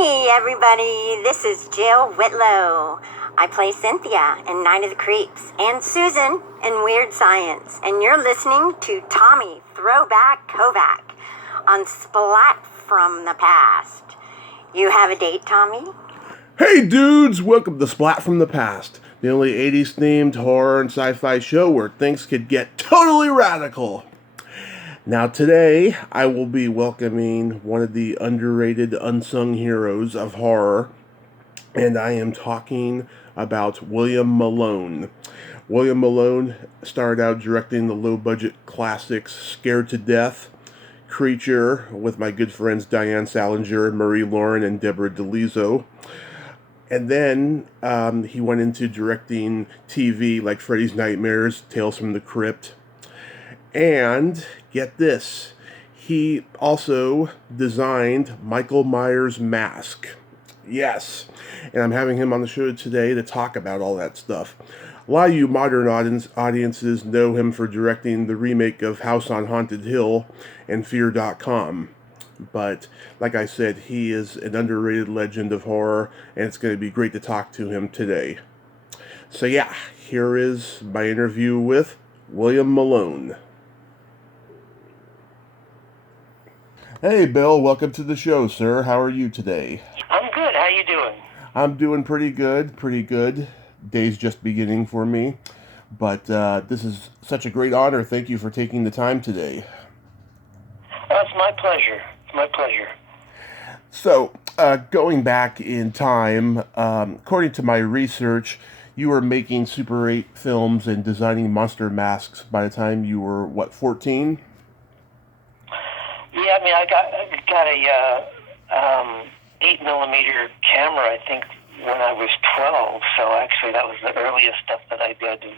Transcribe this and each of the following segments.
Hey everybody, this is Jill Whitlow. I play Cynthia in Night of the Creeps and Susan in Weird Science, and you're listening to Tommy Throwback Kovac on Splat from the Past. You have a date, Tommy? Hey dudes, welcome to Splat from the Past, the only 80s themed horror and sci-fi show where things could get totally radical. Now today, I will be welcoming one of the underrated unsung heroes of horror, and I am talking about William Malone. William Malone started out directing the low-budget classics Scared to Death, Creature, with my good friends Diane Salinger, Marie Lauren, and Deborah DeLizzo. And then he went into directing TV like Freddy's Nightmares, Tales from the Crypt. And get this, he also designed Michael Myers' mask. Yes, and I'm having him on the show today to talk about all that stuff. A lot of you modern audiences know him for directing the remake of House on Haunted Hill and Fear.com. But like I said, he is an underrated legend of horror, and it's going to be great to talk to him today. So yeah, here is my interview with William Malone. Hey Bill, welcome to the show, sir. How are you today? I'm good. How you doing? I'm doing pretty good. Day's just beginning for me. But this is such a great honor. Thank you for taking the time today. It's my pleasure. So, going back in time, according to my research, you were making Super 8 films and designing monster masks by the time you were, 14? Yeah, I mean, I got a 8mm camera, I think, when I was 12. So actually, that was the earliest stuff that I did. And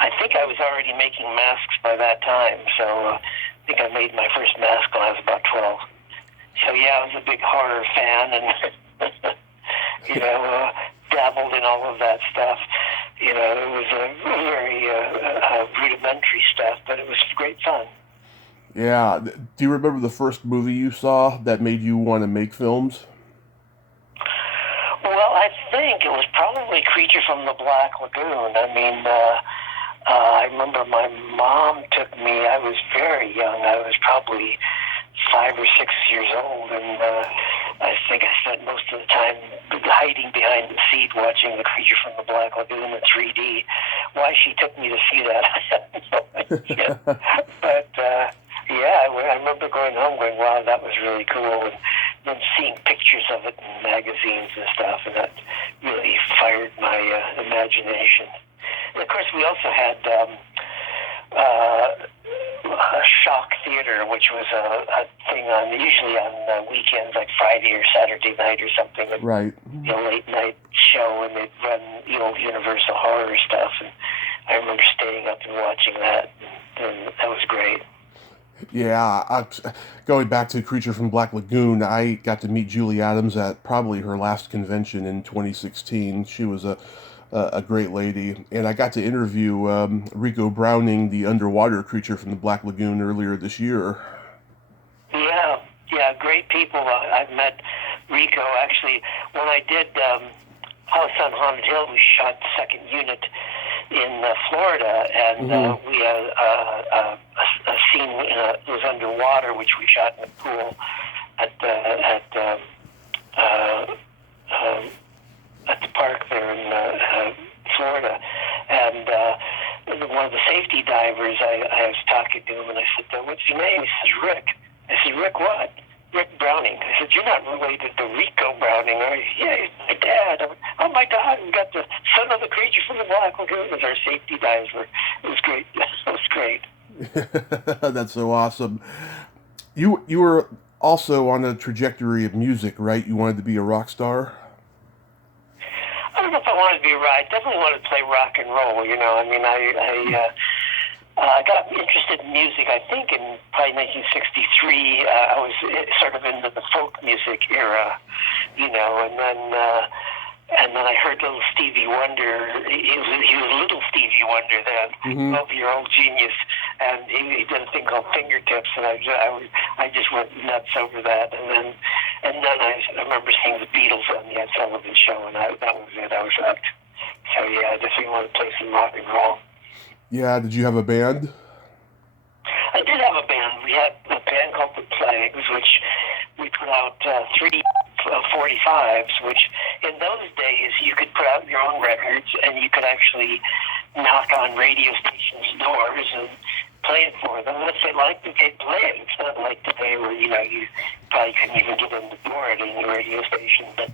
I think I was already making masks by that time. So I think I made my first mask when I was about 12. So yeah, I was a big horror fan, and dabbled in all of that stuff. It was a very rudimentary stuff, but it was great fun. Yeah. Do you remember the first movie you saw that made you want to make films? Well, I think it was probably Creature from the Black Lagoon. I mean, I remember my mom took me. I was very young. I was probably 5 or 6 years old, and I think I spent most of the time hiding behind the seat watching The Creature from the Black Lagoon in 3D. Why she took me to see that, I have no idea. But I remember going home going, wow, that was really cool, and then seeing pictures of it in magazines and stuff, and that really fired my imagination. And of course, we also had a shock theater, which was a thing usually on weekends, like Friday or Saturday night or something. Right. Late night show, and they'd run Universal horror stuff, and I remember staying up and watching that, and that was great. Yeah, going back to Creature from Black Lagoon, I got to meet Julie Adams at probably her last convention in 2016. She was a great lady, and I got to interview Rico Browning, the underwater creature from the Black Lagoon, earlier this year. Yeah, great people. I've met Rico, actually. When I did House on Haunted Hill, we shot the second unit in Florida, and we had a scene it was underwater, which we shot in the pool at the park there in Florida. And one of the safety divers, I was talking to him, and I said, "What's your name?" He says, "Rick." I said, "Rick what?" "Rick Browning." I said, "You're not related to Rico Browning, are you?" "Yeah, he's my dad." I went, "Oh my God, we got the son of the Creature from the Black Lagoon as our safety diver." It was great. It was great. That's so awesome. You were also on a trajectory of music, right? You wanted to be a rock star? I don't know if I wanted to be a rock. I definitely wanted to play rock and roll. I mean, I got interested in music, I think, in probably 1963. I was sort of into the folk music era, and then I heard little Stevie Wonder. He was little Stevie Wonder then, 12-year-old genius, and he did a thing called Fingertips, and I just went nuts over that. And then And then I remember seeing the Beatles on the Ed Sullivan Show, and that was it. I was hooked. So yeah, I definitely want to play some rock and roll. Yeah, did you have a band? I did have a band. We had a band called The Plagues, which we put out 3 45s, which in those days you could put out your own records and you could actually knock on radio stations' doors and play it for them. And if they liked it, they'd play it. It's not like today where, you probably couldn't even get in the door at any radio station. But,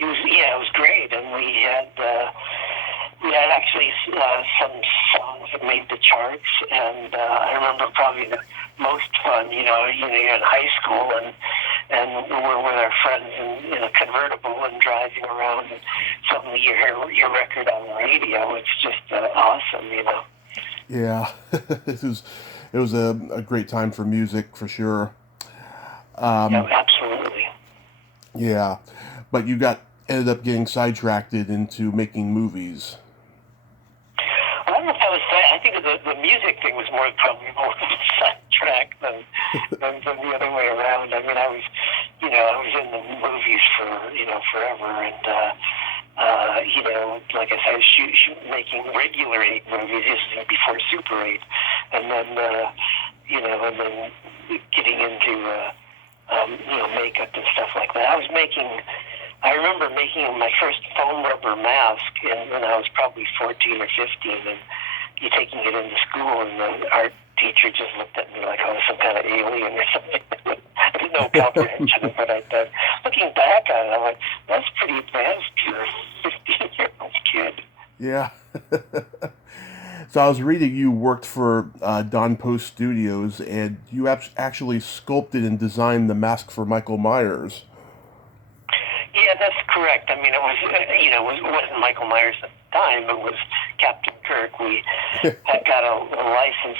it was great. And we had actually some songs that made the charts, and I remember probably the most fun, you're in high school, and we're with our friends in a convertible and driving around, and suddenly you hear your record on the radio. It's just awesome, Yeah, it was a great time for music, for sure. Yeah, absolutely. Yeah, but you ended up getting sidetracked into making movies. I don't know if I was saying. I think the music thing was probably more of a sidetrack than the other way around. I mean, I was in the movies for forever, and like I said, making regular 8 movies. This is before Super 8, and then and then getting into makeup and stuff like that. I remember making my first foam rubber mask when I was probably 14 or 15, and taking it into school, and the art teacher just looked at me like I was some kind of alien or something. I had no comprehension of what I'd done. Looking back on it, I'm like, that's pretty advanced for a 15-year-old kid. Yeah. So I was reading you worked for Don Post Studios, and you actually sculpted and designed the mask for Michael Myers. Yeah, that's correct. I mean, it wasn't Michael Myers at the time. It was Captain Kirk. We had got a license.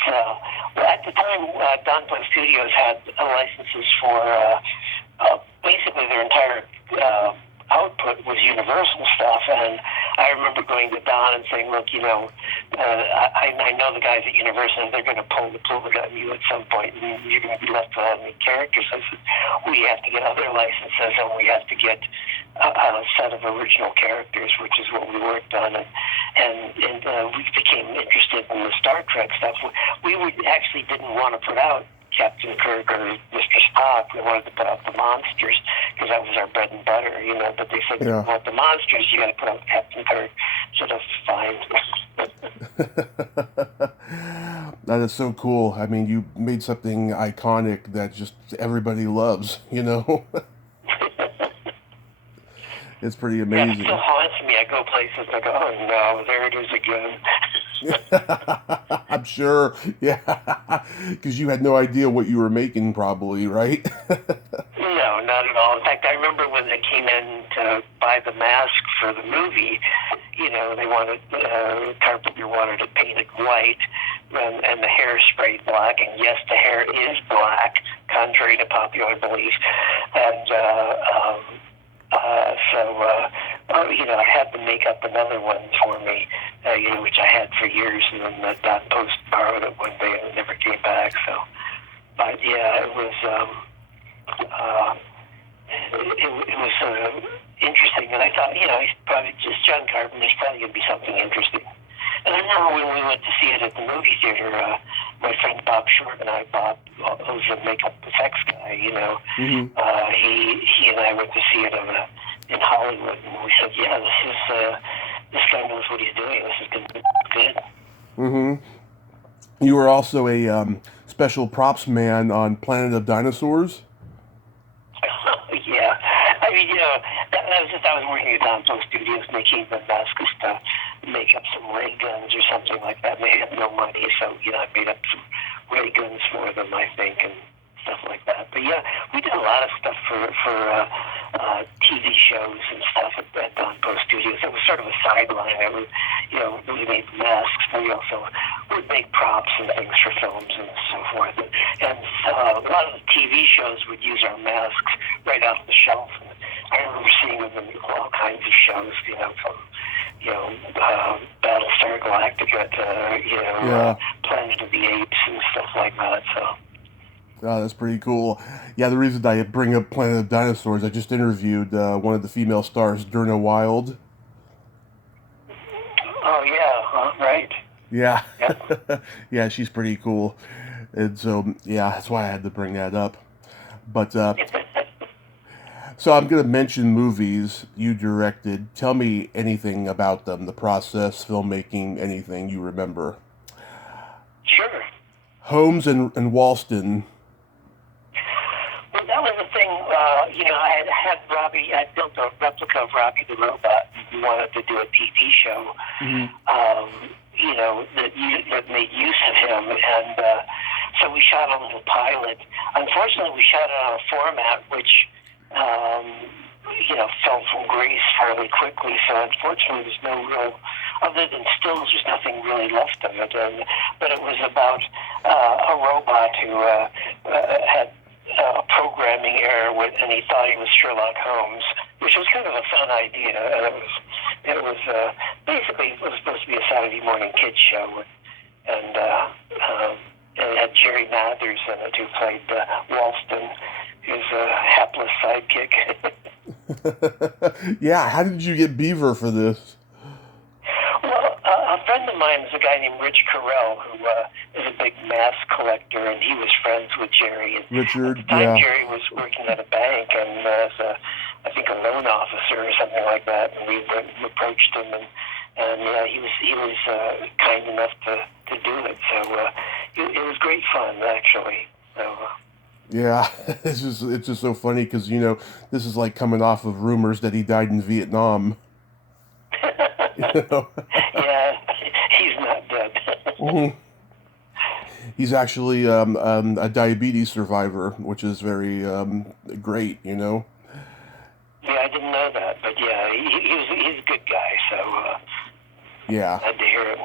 At the time, Don Point Studios had licenses for basically their entire output was Universal stuff. And I remember going to Don and saying, look, I know the guys at Universal, and they're going to pull the plug on you at some point, and you're going to be left without any characters. I said, we have to get other licenses, and we have to get a set of original characters, which is what we worked on, and we became interested in the Star Trek stuff. We actually didn't want to put out Captain Kirk or Mr. Spock. We wanted to put out the monsters because that was our bread and butter, But they said, yeah. If you want the monsters, you got to put out Captain Kirk. So that's fine. That is so cool. I mean, you made something iconic that just everybody loves, It's pretty amazing. Yeah, it still haunts me. I go places and I go, oh no, there it is again. I'm sure, yeah, because you had no idea what you were making, probably, right? No, not at all. In fact, I remember when they came in to buy the mask for the movie, they wanted, Carpenter wanted it painted white, and the hair sprayed black, and yes, the hair is black, contrary to popular belief, and I had to make up another one for me, which I had for years, and then Don Post borrowed it one day and it never came back. So, but yeah, it was interesting, and I thought, he's probably just John Carpenter's probably going to be something interesting. And I remember when we went to see it at the movie theater, my friend Bob Short and I, Bob, who's a makeup effects guy, Mm-hmm. He and I went to see it in Hollywood, and we said, yeah, this guy knows what he's doing. This is going to be good. Mm-hmm. You were also a special props man on Planet of Dinosaurs? Yeah. I mean, I was working at Don Post Studios making the masks to make up some ray guns or something like that. They had no money, so, I made up some ray guns for them, I think, and stuff like that. But yeah, we did a lot of stuff for TV shows and stuff at Don Post Studios. It was sort of a sideline. It was, we made masks, but we also would make props and things for films and so forth. And a lot of the TV shows would use our masks right off the shelf. And I remember seeing them in all kinds of shows, from Battlestar Galactica to, Planet of the Apes and stuff like that. So. Oh, that's pretty cool. Yeah, the reason I bring up Planet of Dinosaurs, I just interviewed one of the female stars, Durna Wild. Oh yeah, right. Yeah, Yep. yeah, she's pretty cool, and so yeah, that's why I had to bring that up. But so I'm gonna mention movies you directed. Tell me anything about them, the process, filmmaking, anything you remember. Sure. Holmes and Walston. Well, that was the thing. I had Robbie. I built a replica of Robbie the robot. We wanted to do a TV show. Mhm. That made use of him, and so we shot a little pilot. Unfortunately, we shot it on a format which, fell from grace fairly quickly. So unfortunately, there's no real, other than stills, there's nothing really left of it. But it was about a robot who had a programming error and he thought he was Sherlock Holmes, which was kind of a fun idea. And basically it was supposed to be a Saturday morning kids show, and it had Jerry Mathers in it, who played Walston, his hapless sidekick. Yeah, how did you get Beaver for this? Well, a friend of mine is a guy named Rich Carell, who is a big mask collector, and he was friends with Jerry. And Richard, at the time, yeah. Jerry was working at a bank and as I think a loan officer or something like that. And we went and approached him, and yeah, he was kind enough to do it. So it was great fun, actually. So. Yeah, it's just so funny because this is like coming off of rumors that he died in Vietnam. Yeah, he's not dead. Mhm. He's actually a diabetes survivor, which is very great. Yeah, I didn't know that, but yeah, he's a good guy. So Yeah, glad to hear it.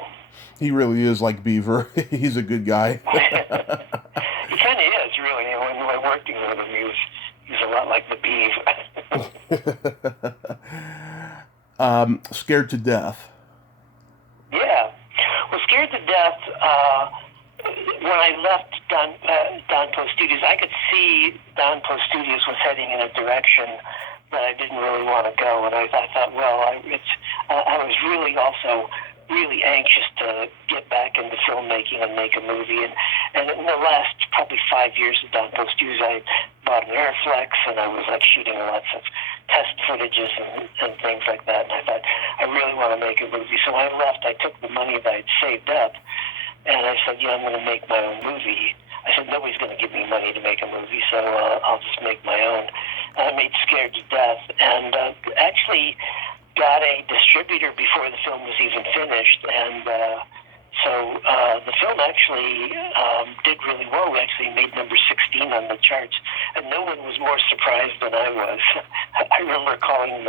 he really is like Beaver. He's a good guy. He kind of is, really. When we were working with him, he was a lot like the Beav. Scared to Death. Yeah. Well, Scared to Death, when I left Don Post Studios, I could see Don Post Studios was heading in a direction that I didn't really want to go. And I thought, well, I was really also really anxious to get back into filmmaking and make a movie. And in the last probably 5 years of Don Post Studios, I bought an Airflex, and I was like shooting lots of test footages and things like that. And I thought, I really want to make a movie. So when I left, I took the money that I'd saved up, and I said, I'm going to make my own movie. I said, nobody's going to give me money to make a movie, so I'll just make my own. And I made Scared to Death, and actually got a distributor before the film was even finished, and so the film actually did really well. We actually made number 16 on the charts, and no one was more surprised than I was. I remember calling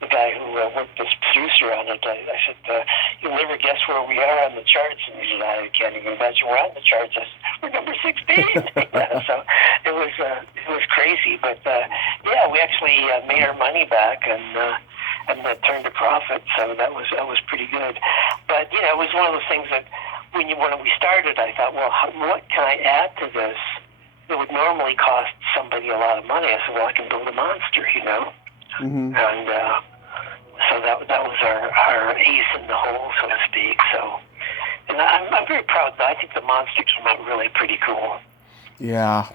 the guy who worked as producer on it. I said, you'll never guess where we are on the charts. And he said, I can't even imagine we're on the charts. I said, we're number 16. Yeah, so it was crazy. But yeah, we actually made our money back and turned a profit. So that was pretty good. But it was one of those things that when we started, I thought, well, what can I add to this that would normally cost somebody a lot of money? I said, well, I can build a monster, Mm-hmm. And so that was our ace in the hole, so to speak. So, and I'm very proud. I think the monsters came out really pretty cool. Yeah.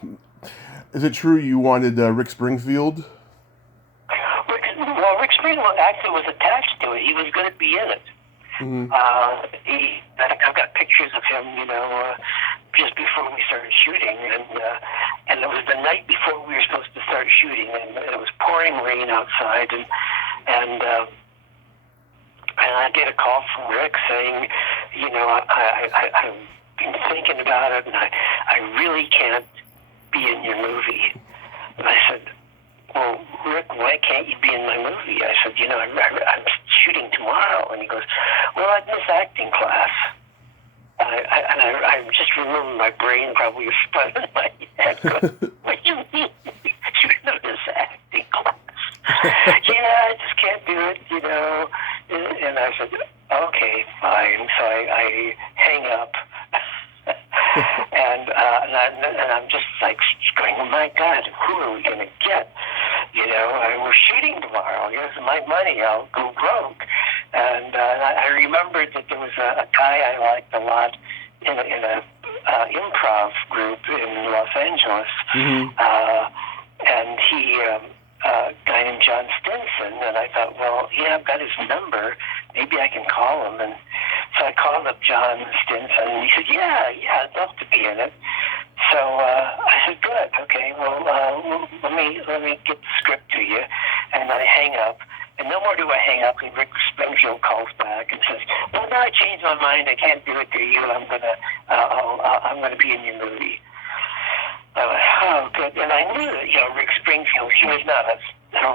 Is it true you wanted Rick Springfield? Rick Springfield actually was attached to it. He was going to be in it. Mm-hmm. I've got pictures of him, just before we started shooting, and it was the night before we were supposed to start shooting, and it was pouring rain outside, and I get a call from Rick saying, I've been thinking about it, and I really can't be in your movie. And I said, well, Rick, why can't you be in my movie? I said, I'm shooting tomorrow. And he goes, well, I'd miss acting class. I just remember my brain probably spun in my head. Going, what do you mean? You're going to miss acting class? Yeah, I just can't do it, And I said, okay, fine. So I hang up. And I'm just like my God, who are we going to get? We're shooting tomorrow. Here's my money. I'll go broke. And I remembered that there was a guy I liked a lot in a improv group in Los Angeles. And he, a guy named John Stinson, and I thought, well, I've got his number. Maybe I can call him. And so I called up John Stinson, and he said, yeah, I'd love to be in it. So I said, good, okay, well, let me get the script to you. And I hang up. And no more do I hang up, and Rick Springfield calls back and says, well, no, I changed my mind. I can't do it to you. I'm gonna be in your movie. I went, oh, good. And I knew that, Rick Springfield, he was not a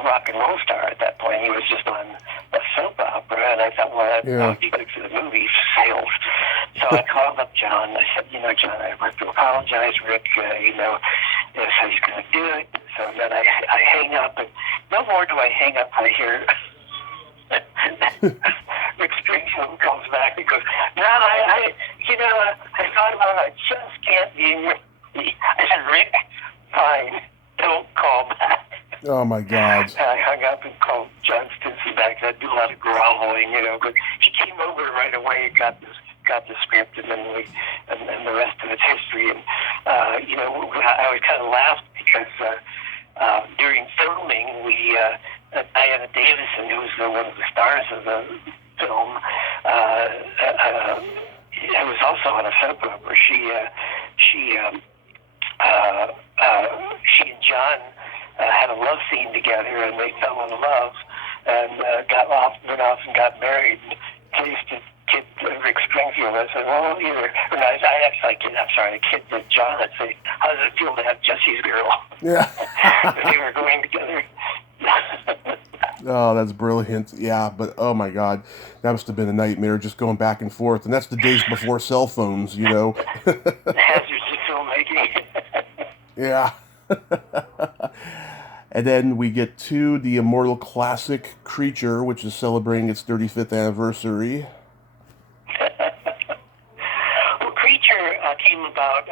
rock and roll star at that point. He was just on a soap opera. And I thought, well, that would be good for the movie sales. So I called up John. I said, John, I have to apologize. Rick, said he's going to do it. So then I hang up. And no more do I hang up. I hear Rick Springfield comes back and goes, no, I thought about it. I just can't be in your... I said, Rick, fine, don't call back. Oh, my God. And I hung up and called John Stinson back. I do a lot of groveling, but he came over right away and got the script, and then and the rest of it's history. And, I always kind of laughed because during filming, Diana Davison, who was one of the stars of the film, I was also on a soap opera. She and John had a love scene together, and they fell in love, and went off and got married. And placed a kid, Rick Springfield. I said, well, I kid to John. I'd say, how does it feel to have Jesse's girl? Yeah. They were going together. Oh, that's brilliant. Yeah, but oh my God, that must have been a nightmare just going back and forth. And that's the days before cell phones, Hazards of filmmaking. Yeah. And then we get to the immortal classic Creature, which is celebrating its 35th anniversary. Well, Creature came about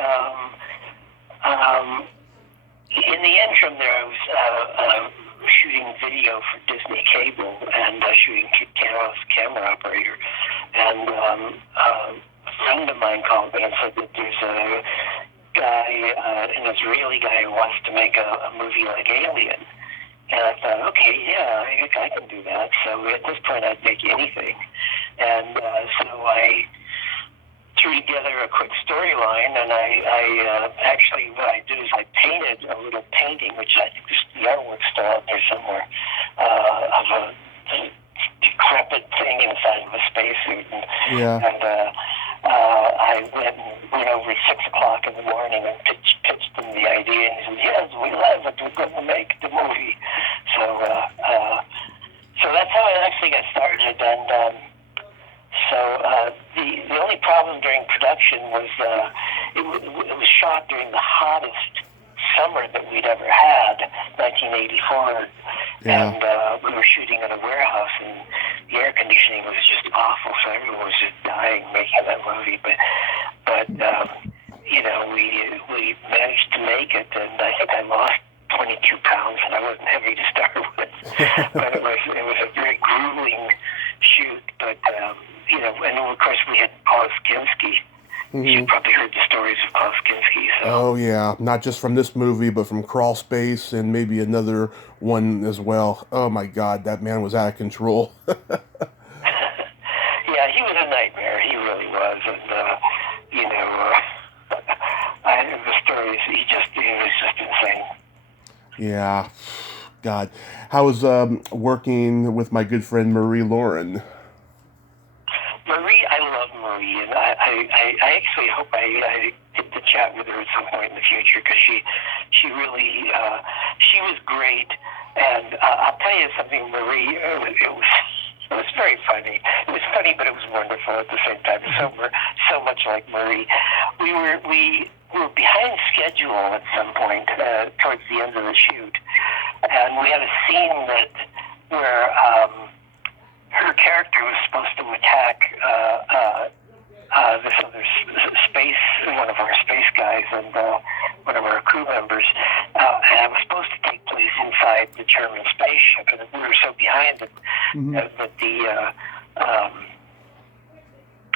in the interim there. I was shooting video for Disney Cable and shooting camera operator. And a friend of mine called me and said that there's a guy, an Israeli guy who wants to make a movie like Alien. And I thought, okay, yeah, I can do that. So at this point, I'd make anything. And so I threw together a quick storyline, and I actually, what I do is I painted a little painting, which I think the artwork's still out there somewhere, of a decrepit thing inside of a spacesuit. And I went over at 6 o'clock in the morning and pitched them the idea, and he said, yes, we love it, we're going to make the movie. So that's how I actually got started. And the only problem during production was it was shot during the hottest summer that we'd ever had, 1984. Yeah. And we were shooting in a warehouse, and the air conditioning was just awful, so everyone was just dying making that movie. But we managed to make it, and I think I lost 22 pounds, and I wasn't heavy to start with. But it was a very grueling shoot. But and of course we had Klaus Kinski. Mm-hmm. You've probably heard the stories of Klaus Kinski. So. Oh yeah, not just from this movie, but from Crawl Space and maybe another one as well. Oh my God, that man was out of control. Yeah, he was a nightmare. He really was, and the stories. He was just insane. Yeah, God, how was working with my good friend Marie Lauren? Marie, I love Marie, and I actually hope I get to chat with her at some point in the future, because she really she was great. And I'll tell you something, Marie. It was very funny. It was funny, but it was wonderful at the same time. So much like Marie. We were behind schedule at some point towards the end of the shoot, and we had a scene where her character was supposed to attack this other one of our space guys, and one of our crew members, and it was supposed to take place inside the German spaceship, and we were so behind that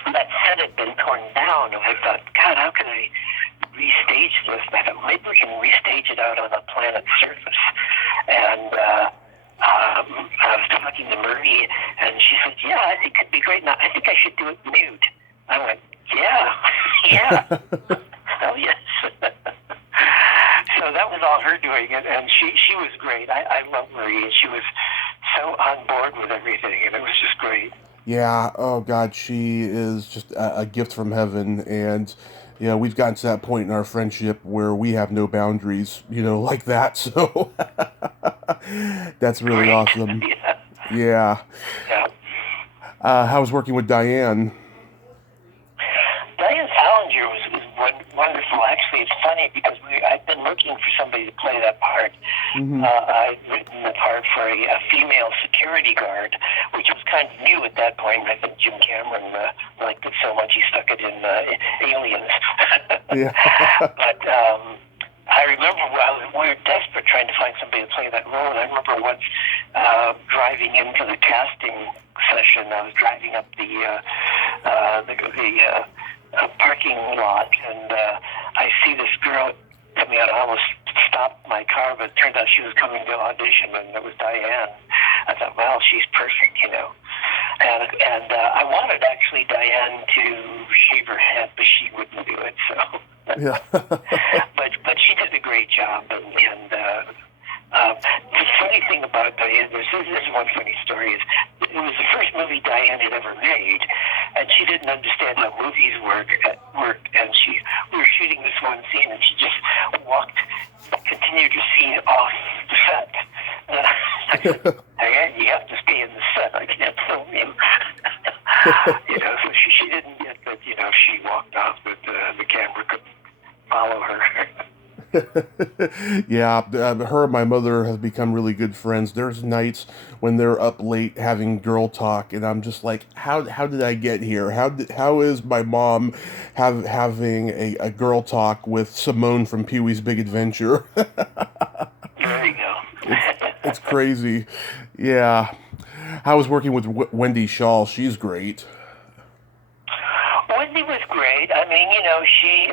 that set had been torn down, and I thought, God, how can I restage this? And I thought, maybe we can restage it out on the planet's surface. And I was talking to Marie, and she said, yeah, I think it'd be great. Now, I think I should do it nude. I went, yeah. Oh, yes. So that was all her doing, and she was great. I love Marie, and she was so on board with everything, and it was just great. Yeah, oh God, she is just a gift from heaven, and we've gotten to that point in our friendship where we have no boundaries, like that. So that's really awesome. Yeah. How was working with Diane? Diane Salinger was wonderful. Actually, it's funny because I've been looking for somebody to play that part. I'd written the part for a female security guard, which was kind of new at that point. I think Jim Cameron liked it so much he stuck it in Aliens. Yeah. But I remember we were desperate trying to find somebody to play that role. And I remember once driving into the casting session. I was driving up the parking lot, and I see this girl coming out. I almost stopped my car, but it turned out she was coming to audition, and it was Diane. I thought, well, she's perfect, And I wanted actually Diane to shave her head, but she wouldn't do it. So, yeah. but she did a great job, and the funny thing about Diane, this is one funny story, is it was the first movie Diane had ever made, and she didn't understand how movies work, and we were shooting this one scene, and she just continued to scene off the set. I said, Diane, you have to stay in the set, I can't film you. So she didn't get that, she walked off, that the camera could follow her. Yeah, her and my mother have become really good friends. There's nights when they're up late having girl talk, and I'm just like, how did I get here? How is my mom having a girl talk with Simone from Pee-wee's Big Adventure? There you go. It's crazy. Yeah. How was working with Wendy Shaw? She's great. Wendy was great. I mean, she...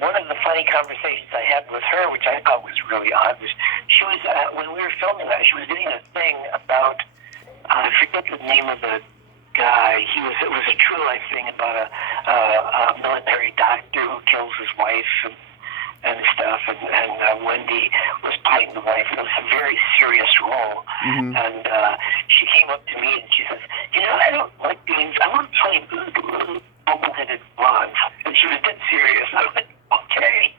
one of the funny conversations I had with her, which I thought was really odd, was she was when we were filming that, she was doing a thing about I forget the name of the guy. It was a true life thing about a military doctor who kills his wife and stuff, and Wendy was playing the wife. It was a very serious role, and she came up to me and she says, I don't like doing. I want to play bubble-headed blondes. And she was dead serious. I went, okay.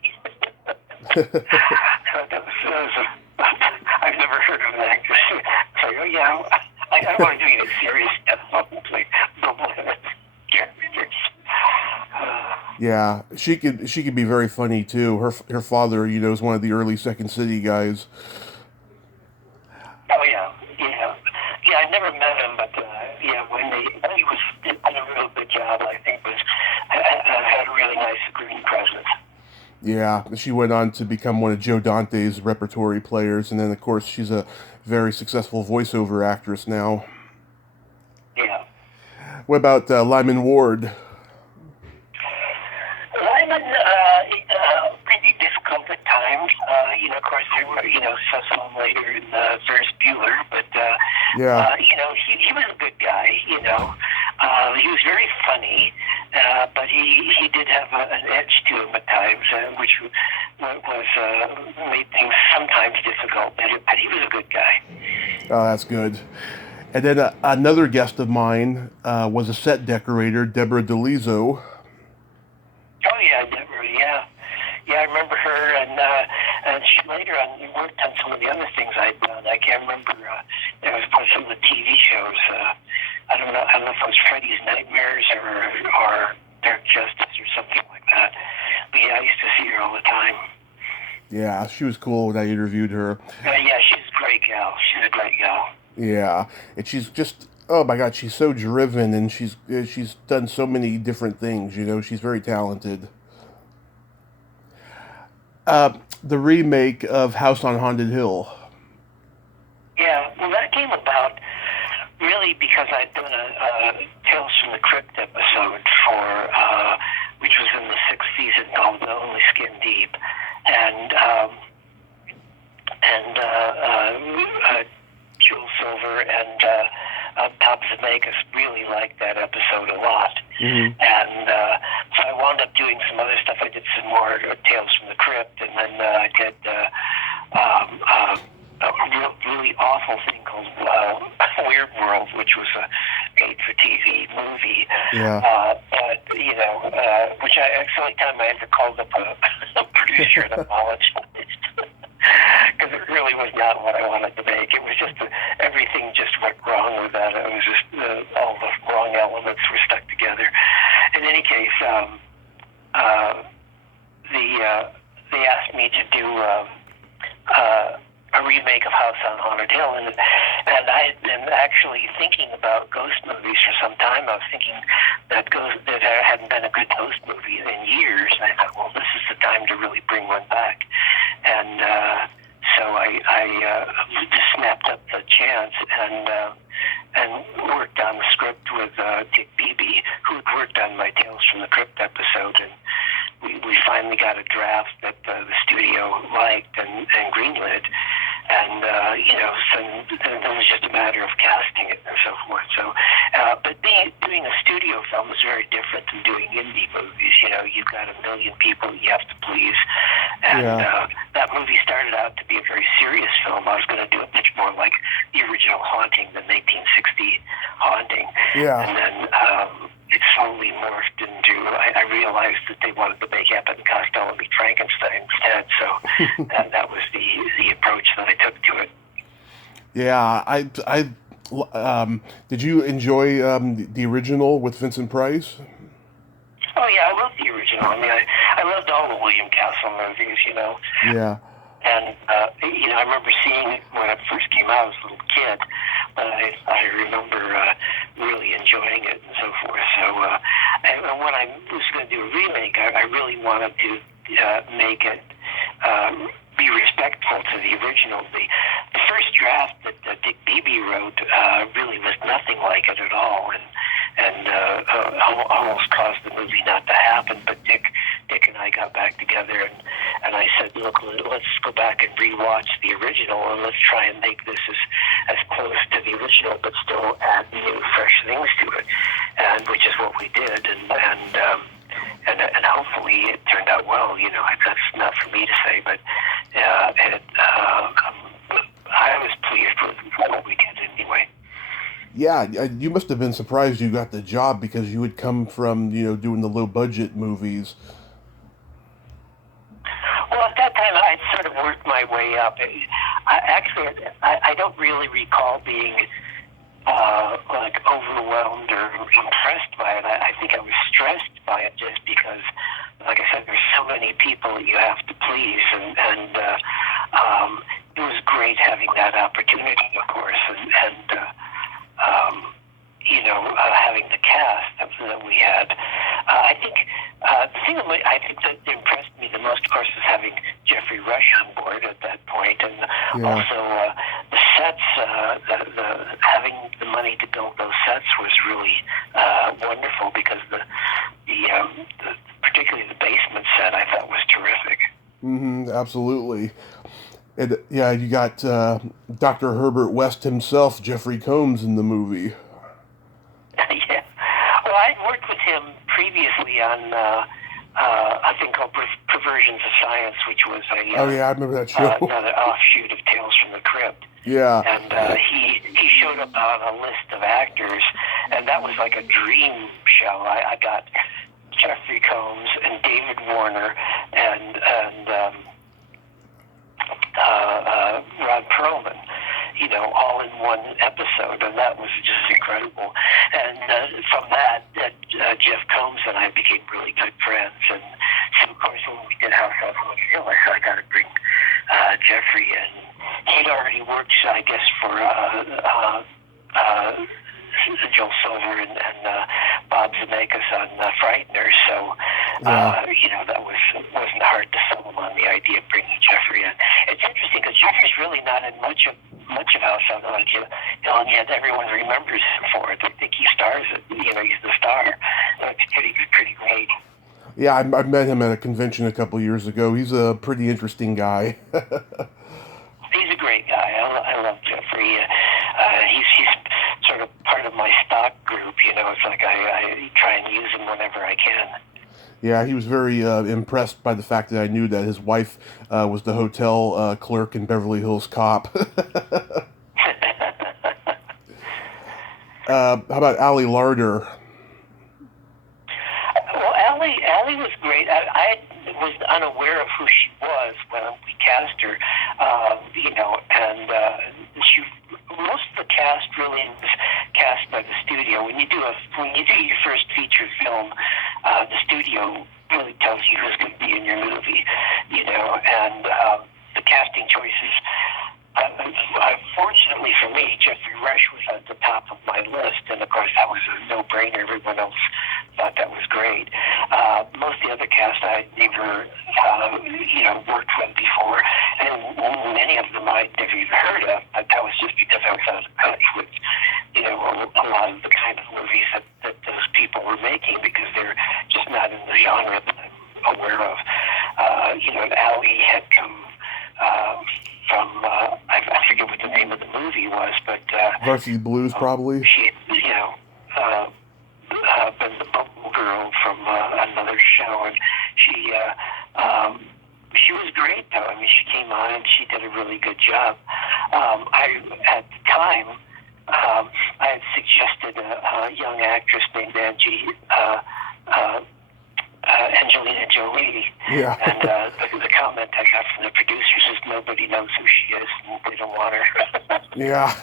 I've never heard of an actress. So, I want to do a serious play bubble-headed characters. Yeah, she could be very funny too. Her father, is one of the early Second City guys. Oh yeah. I never met him, but when he did a real good job. I think had a really nice screen presence. Yeah, she went on to become one of Joe Dante's repertory players, and then of course she's a very successful voiceover actress now. Yeah. What about Lyman Ward? Lyman, pretty difficult at times. Of course, there were, some later in Ferris Bueller, but, he was a good guy, he was very funny, but he did have an edge to him at times, which made things sometimes difficult, but he was a good guy. Oh, that's good. And then another guest of mine was a set decorator, Deborah DeLizzo. Oh, yeah, Deborah, yeah. Yeah, I remember her, and she later on worked on some of the other things I'd done. I can't remember. There was some of the TV shows. I don't know if it was Freddy's Nightmares or Dark Justice or something like that. But yeah, I used to see her all the time. Yeah, she was cool when I interviewed her. Yeah, she's a great gal. She's a great gal. Yeah, and she's just, oh my God, she's so driven, and she's done so many different things, she's very talented. The remake of House on Haunted Hill. Yeah, well, that came about really because I'd done a Tales from the Crypt episode which was in the 6th season called The Only Skin Deep, and Jewel Silver and Bob Zemeckis really liked that episode a lot. Mm-hmm. And so I wound up doing some other stuff. I did some more Tales from the Crypt, and then I did a really awful thing called Weird World, which was a made-for-TV movie. Yeah. But, which every time I ever called up a producer and apologized. Because it really was not what I wanted to make. It was just everything just went wrong with that. It was just all the wrong elements were stuck together. In any case, they asked me to do a remake of House on Haunted Hill, and I had been actually thinking about ghost movies for some time. I was thinking that there hadn't been a good ghost movie in years, and I thought, well, this is the time to really bring one back. And so I just snapped up the chance and worked on the script with Dick Beebe, who had worked on my Tales from the Crypt episode, and we finally got a draft that the studio liked and greenlit. And, so then it was just a matter of casting it and so forth. So, but doing a studio film is very different than doing indie movies. You've got a million people you have to please. And that movie started out to be a very serious film. I was going to do it much more like the original Haunting, the 1960 Haunting. Yeah. And then it slowly morphed into, I realized that they wanted to make Abbott and Costello meet Frankenstein instead. So that was the approach that I took to it. Yeah, I did you enjoy the original with Vincent Price? Oh yeah, I loved the original. I mean, I loved all the William Castle movies. Yeah. And I remember seeing it when it first came out as a little kid, but I remember really enjoying it and so forth. So, and when I was going to do a remake, I really wanted to make it be respectful to the original. The first draft that Dick Beebe wrote really was nothing like it at all, and almost caused the movie not to happen. But Dick and I got back together, and I said, look, let's go back and rewatch the original, and let's try and make this as close to the original, but still add new, fresh things to it, and which is what we did, and hopefully it turned out well. That's not for me to say, but I was pleased with what we did anyway. Yeah, you must have been surprised you got the job because you had come from, doing the low-budget movies. Well, at that time, I'd sort of worked my way up. I don't really recall being overwhelmed or impressed by it. I think I was stressed by it just because, like I said, there's so many people that you have to please, and it was great having that opportunity, of course, and having the cast that we had. I think the thing that impressed me the most, of course, is having Jeffrey Rush on board at that point, and also the sets. Having the money to build those sets was really wonderful because the particularly the basement set I thought was terrific. Mm-hmm, absolutely. And yeah, you got Dr. Herbert West himself, Jeffrey Combs, in the movie. Yeah. Well, I'd worked with him previously on a thing called Perversions of Science, which was oh yeah, I remember that show. Another offshoot of Tales from the Crypt. Yeah. And he showed up on a list of actors, and that was like a dream show. I got Jeffrey Combs and David Warner and Ron Perlman, all in one episode, and that was just incredible. And from that, Jeff Combs and I became really good friends. And so, of course, when we did House on Haunted Hill, I said, I got to bring Jeffrey in. He'd already worked, I guess, for Joel Silver and Bob Zemeckis on Frighteners. So, that wasn't hard to sell them on the idea of bringing Jeffrey in. It's interesting because Jeffrey's really not in much of House on the Hill, and yet everyone remembers him for it. They think he stars it. He's the star. So it's pretty great. Yeah, I met him at a convention a couple years ago. He's a pretty interesting guy. He's a great guy. I love Jeffrey. He's sort of part of my stock group. It's like I try and use him whenever I can. Yeah, he was very impressed by the fact that I knew that his wife was the hotel clerk in Beverly Hills Cop. How about Ali Larder? Well, Allie was great. I was unaware of who she was when we cast her, and most of the cast really was cast by the studio. When you do your first feature film, the studio really tells you who's going to be in your movie, and the casting choices. Fortunately for me, Jeffrey Rush was at the top of my list, and of course that was a no-brainer. Everyone else thought that was great. Most of the other cast I had never, worked with before, and many of them I'd never even heard of. But that was just because I was out of touch with, a lot of the kind of movies that those people were making, because they're just not in the genre that I'm aware of. Allie had come from I forget what the name of the movie was, but Varsity Blues, probably. She, been the bubble girl from another show, and she was great though. I mean, she came on and she did a really good job. At the time, I had suggested a young actress named Angelina Jolie. Yeah. And the comment I got from the producers is nobody knows who she is and they don't want her. Yeah.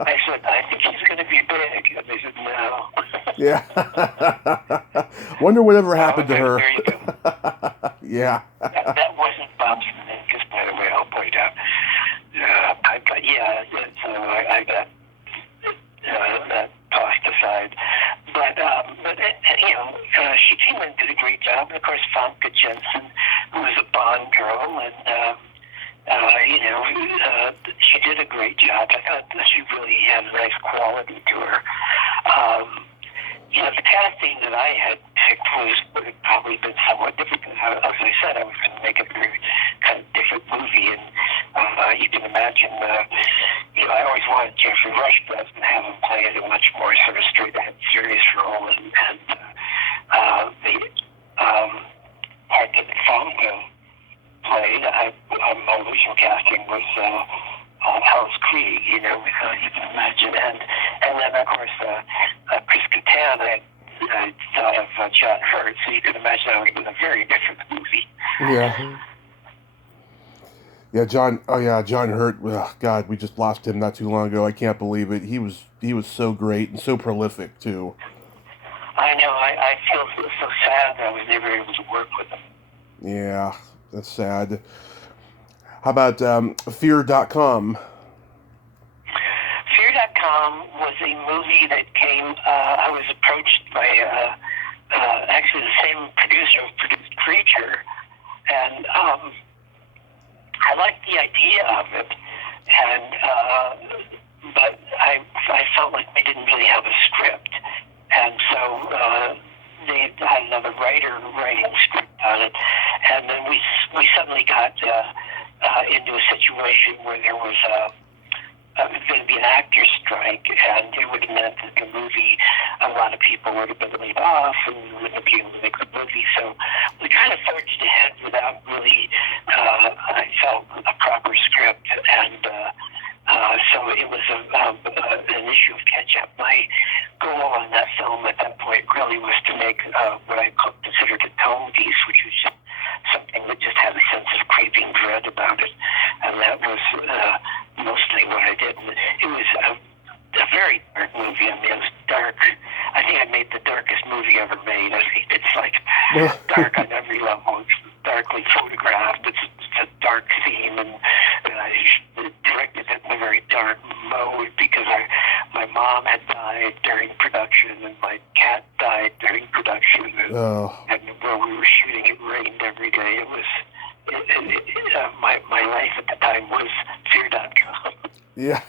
I said, I think she's going to be big. And they said, no. Yeah. Wonder whatever happened to her. There you go. Yeah. That wasn't Bob Zemeckis, by the way, I'll point out. So I got that tossed aside. But she came in and did a great job. And of course, Famke Jensen, who was a Bond girl, and she did a great job. I thought that she really had a nice quality to her. The casting that I had picked would have probably been somewhat different. As I said, I was going to make a very kind of different movie, and you can imagine. I always wanted Jeffrey Rush, but have him play a much more sort of straight-ahead, serious role, and the part that Famke played, my original casting was Alice Krige, you can imagine, and then of course Chris Kattan, I thought of John Hurt, so you can imagine that would have been a very different movie. Yeah. Yeah, John Hurt. Oh, God, we just lost him not too long ago. I can't believe it. He was so great and so prolific too. I know. I feel so sad that I was never able to work with him. Yeah, that's sad. How about Fear.com? Fear.com was a movie that came. I was approached by actually the same producer who produced Creature, and I liked the idea of it, and but I felt like they didn't really have a script, and so they had another writer writing a script on it, and then we suddenly got into a situation where there was going to be an actor's strike, and it would have meant that the movie, a lot of people would have been laid off and wouldn't be able to make the movie. So we kind of forged ahead without really, I felt, a proper script, and so it was an issue of catch-up. My goal on that film at that point really was to make what I considered a tone piece, which was just something that just had a sense of creeping dread about it, and that was mostly what I did. And it was a very dark movie. I mean, it was dark. I think I made the darkest movie ever made. I think it's like dark on every level. It's darkly photographed. It's a dark theme, and I directed it in a very dark mode because my mom had died during production, and my cat died during production, and where we were shooting, it rained every day. It was my life at the time was fear.com. Yeah.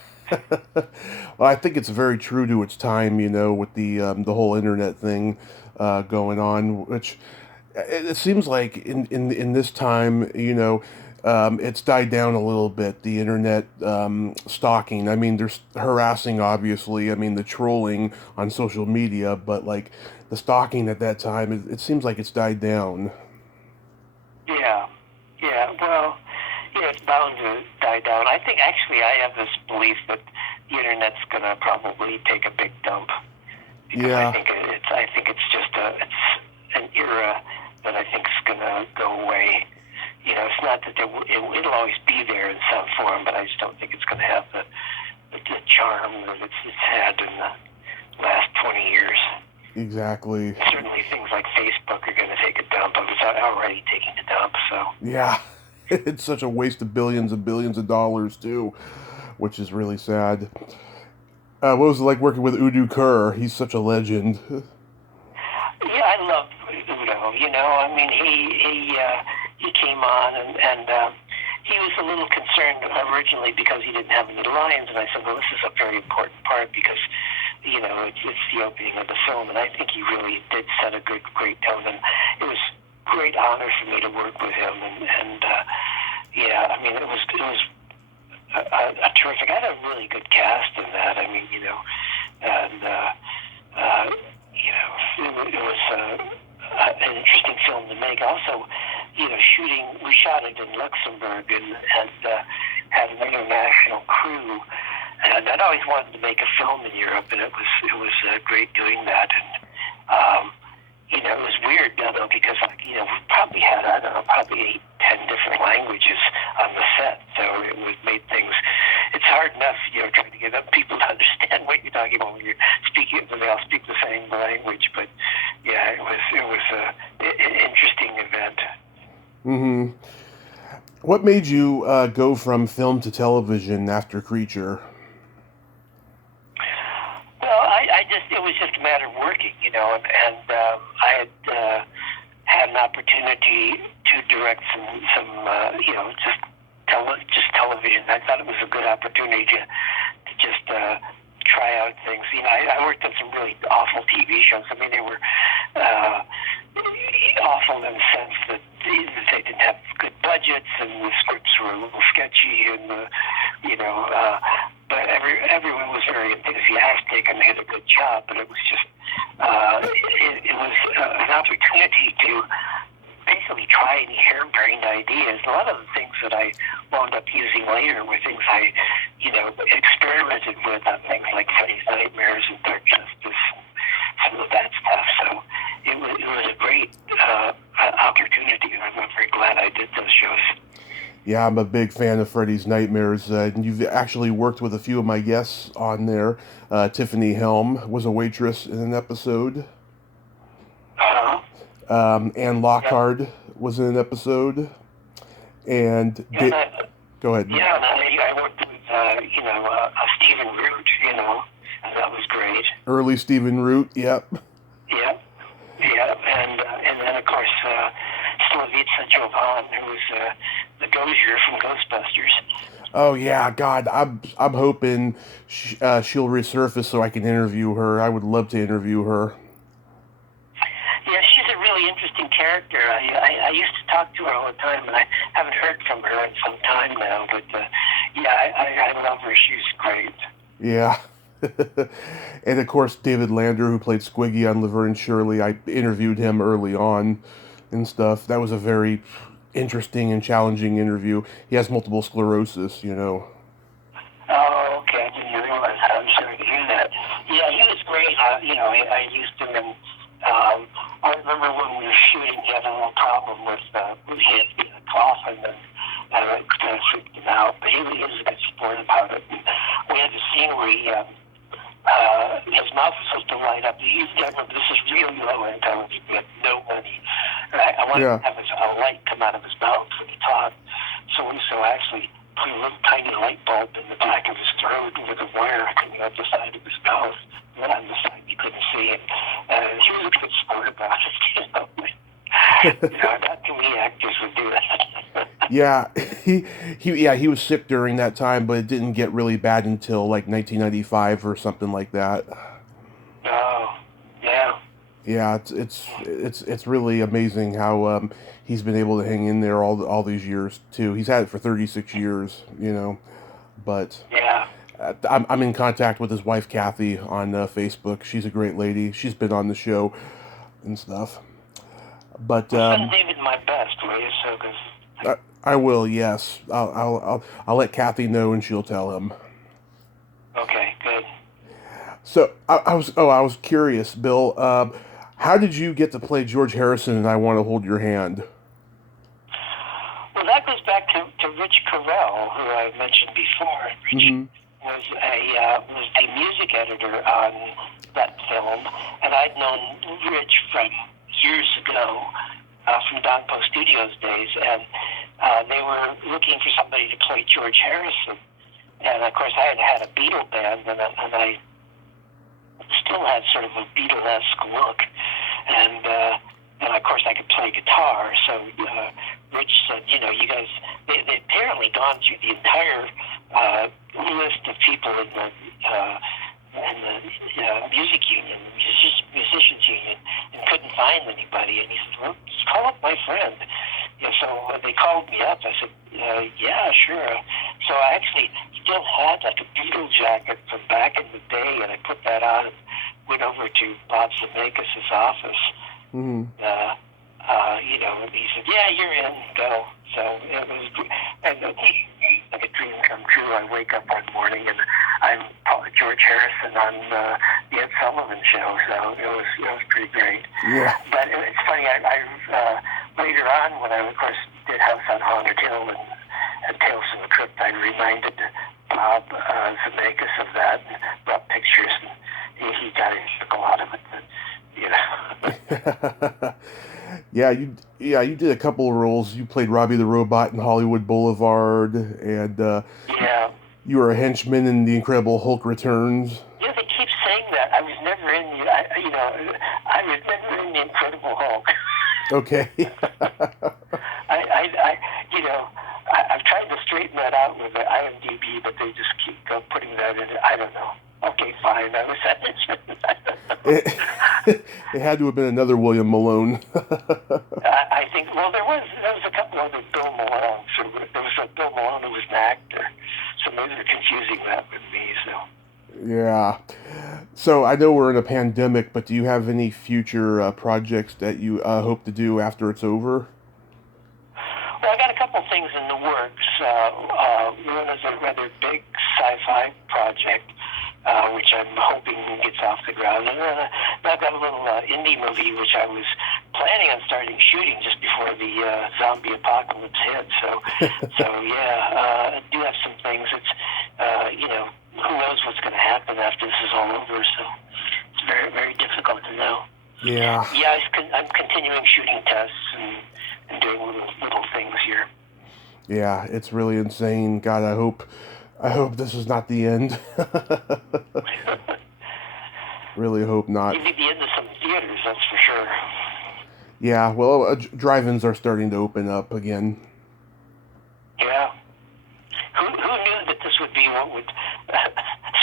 Well, I think it's very true to its time, you know, with the whole internet thing going on, which it seems like in this time, you know, it's died down a little bit. The internet stalking. I mean, there's harassing, obviously. I mean, the trolling on social media, but like the stalking at that time, it seems like it's died down. Yeah. Well, it's bound to die down. I think actually I have this belief that the internet's going to probably take a big dump. Because Yeah. I think it's just it's an era that I think is going to go away. You know, it's not that it'll always be there in some form, but I just don't think it's going to have the charm that it's had in the last 20 years. Exactly. Certainly things like Facebook are going to take a dump. It's already taking a dump, so. Yeah. It's such a waste of billions and billions of dollars, too, which is really sad. What was it like working with Udo Kerr? He's such a legend. Yeah, I love Udo. You know, I mean, he came on and he was a little concerned originally because he didn't have any lines, and I said, well, this is a very important part because, you know, it's the opening of the film, and I think he really did set a great tone, and it was a great honor for me to work with him, and yeah, I mean, it was a terrific. I had a really good cast in that. I mean, you know, and you know, it was an interesting film to make. Also, you know, we shot it in Luxembourg and had an international crew. And I'd always wanted to make a film in Europe, and it was great doing that. And you know, it was weird though because you know we probably had probably 8, 10 different languages on the set, so it made things. It's hard enough, you know, trying to get people to understand what you're talking about when you're speaking. When they all speak the same language, but yeah, it was an interesting event. Mm-hmm. What made you go from film to television after Creature? Well, it was just a matter of working, you know, and I had an opportunity to direct some you know, just television. I thought it was a good opportunity to just try out things. You know, I worked on some really awful TV shows. I mean, they were awful in the sense that they didn't have good budgets and the scripts were a little sketchy and you know, but everyone was very enthusiastic and they did a good job. But it was just it was an opportunity to basically try any harebrained ideas. A lot of the things that I wound up using later were things I, you know, experimented with on things like Freddy's Nightmares and Dark Justice, some of that stuff. So it was a great opportunity, and I'm very glad I did those shows. Yeah, I'm a big fan of Freddy's Nightmares. And you've actually worked with a few of my guests on there. Tiffany Helm was a waitress in an episode. Anne Lockhart was in an episode. And go ahead. Yeah, I worked with you know, Stephen Root, you know, and that was great. Early Stephen Root, yep. Yep. And then of course Slavica Jovan, who was the Dozier from Ghostbusters. Oh yeah, God, I'm hoping she'll resurface so I can interview her. I would love to interview her. Yeah, she's a really interesting character. I used to talk to her all the time, and I haven't heard from her in some time now. But yeah, I love her. She's great. Yeah. And of course, David Lander, who played Squiggy on Laverne and Shirley, I interviewed him early on and stuff. That was a very interesting and challenging interview. He has multiple sclerosis, you know. Oh, okay. I didn't realize that. I'm sorry to hear that. Yeah, he was great. You know, I used him in. I remember when we were shooting, he had a little problem with he had a cough, and it kind of freaked him out. But he was a good sport about it. And we had the scene where his mouth was supposed to light up. This is really low-end television. We had no money. I wanted to have a light come out of his mouth when he talked. So I actually put a little tiny light bulb in the back of his throat with a wire coming out the side of his mouth. And on the side you couldn't see it. He was a good sport about it, not too many actors would do that. Yeah, he was sick during that time, but it didn't get really bad until like 1995 or something like that. Oh, yeah. Yeah, it's really amazing how he's been able to hang in there all these years too. He's had it for 36 years, but yeah. I'm in contact with his wife Kathy on Facebook. She's a great lady. She's been on the show and stuff. But send David my best, will you? So, I will. Yes, I'll let Kathy know, and she'll tell him. Okay, good. So I was curious, Bill. How did you get to play George Harrison in I Want to Hold Your Hand? Well, that goes back to Rich Carell, who I mentioned before. Rich was the music editor on that film, and I'd known Rich from years ago, from Don Post Studios days, and they were looking for somebody to play George Harrison. And of course, I had a Beatle band, and I still had sort of a Beatle-esque look, and of course I could play guitar. So Rich said, you guys, they apparently gone through the entire list of people in the music union, musicians union, and couldn't find anybody. And he said, well, just call up my friend. So they called me up. I said, yeah, sure. So I actually still had like a Beatle jacket from back in the day, and I put that on and went over to Bob Zemeckis' office. And he said, yeah, you're in, go. So it was, and like a dream come true. I wake up one morning and I'm George Harrison on the Ed Sullivan Show. So it was pretty great. Yeah. But it's funny. I later on, when I of course did House on Haunted Hill and Tales from the Crypt, I reminded Bob Zemeckis of that and brought pictures, and he got a lot of it. But, Yeah, you did a couple of roles. You played Robbie the Robot in Hollywood Boulevard, and you were a henchman in The Incredible Hulk Returns. Yeah, they keep saying that. I was never in the Incredible Hulk. Okay. I've tried to straighten that out with the IMDb, but they just keep putting that in. I don't know. Okay, fine. I was It had to have been another William Malone. I think. Well, there was a couple other Bill Malone. So there was a Bill Malone who was an actor. So maybe they're confusing that with me. So. Yeah. So I know we're in a pandemic, but do you have any future projects that you hope to do after it's over? Well, I got a couple things in the works. One is a rather big sci-fi project, which I'm hoping gets off the ground. And then I've got a little indie movie, which I was planning on starting shooting just before the zombie apocalypse hit. So I do have some things. It's, who knows what's going to happen after this is all over. So it's very, very difficult to know. Yeah. Yeah, I'm continuing shooting tests and doing little things here. Yeah, it's really insane. God, I hope this is not the end. Really hope not. Maybe the end of some theaters, that's for sure. Yeah, well, drive-ins are starting to open up again. Yeah. Who knew that this would be what would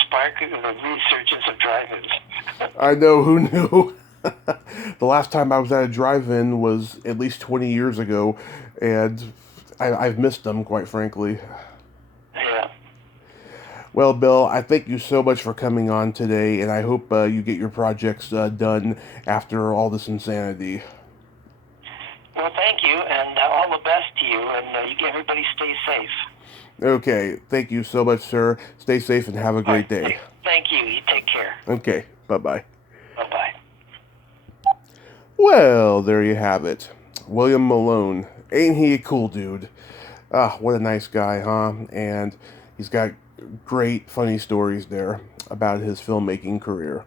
spark the resurgence of drive-ins? I know, who knew? The last time I was at a drive-in was at least 20 years ago, and I've missed them, quite frankly. Yeah. Well, Bill, I thank you so much for coming on today, and I hope you get your projects done after all this insanity. Well, thank you, and all the best to you, and everybody stay safe. Okay, thank you so much, sir. Stay safe and have a great day. Thank you. You take care. Okay, bye-bye. Bye-bye. Well, there you have it. William Malone. Ain't he a cool dude? Ah, what a nice guy, huh? And he's got great, funny stories there about his filmmaking career.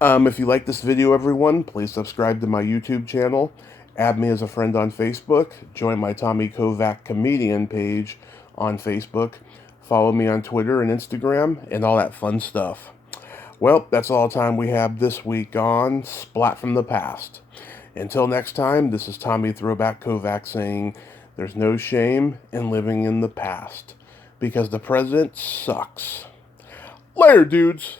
If you like this video, everyone, please subscribe to my YouTube channel, add me as a friend on Facebook, join my Tommy Kovac comedian page on Facebook. Follow me on Twitter and Instagram and all that fun stuff. Well, that's all the time we have this week on Splat from the Past. Until next time, this is Tommy Throwback Kovac saying there's no shame in living in the past because the present sucks. Later, dudes!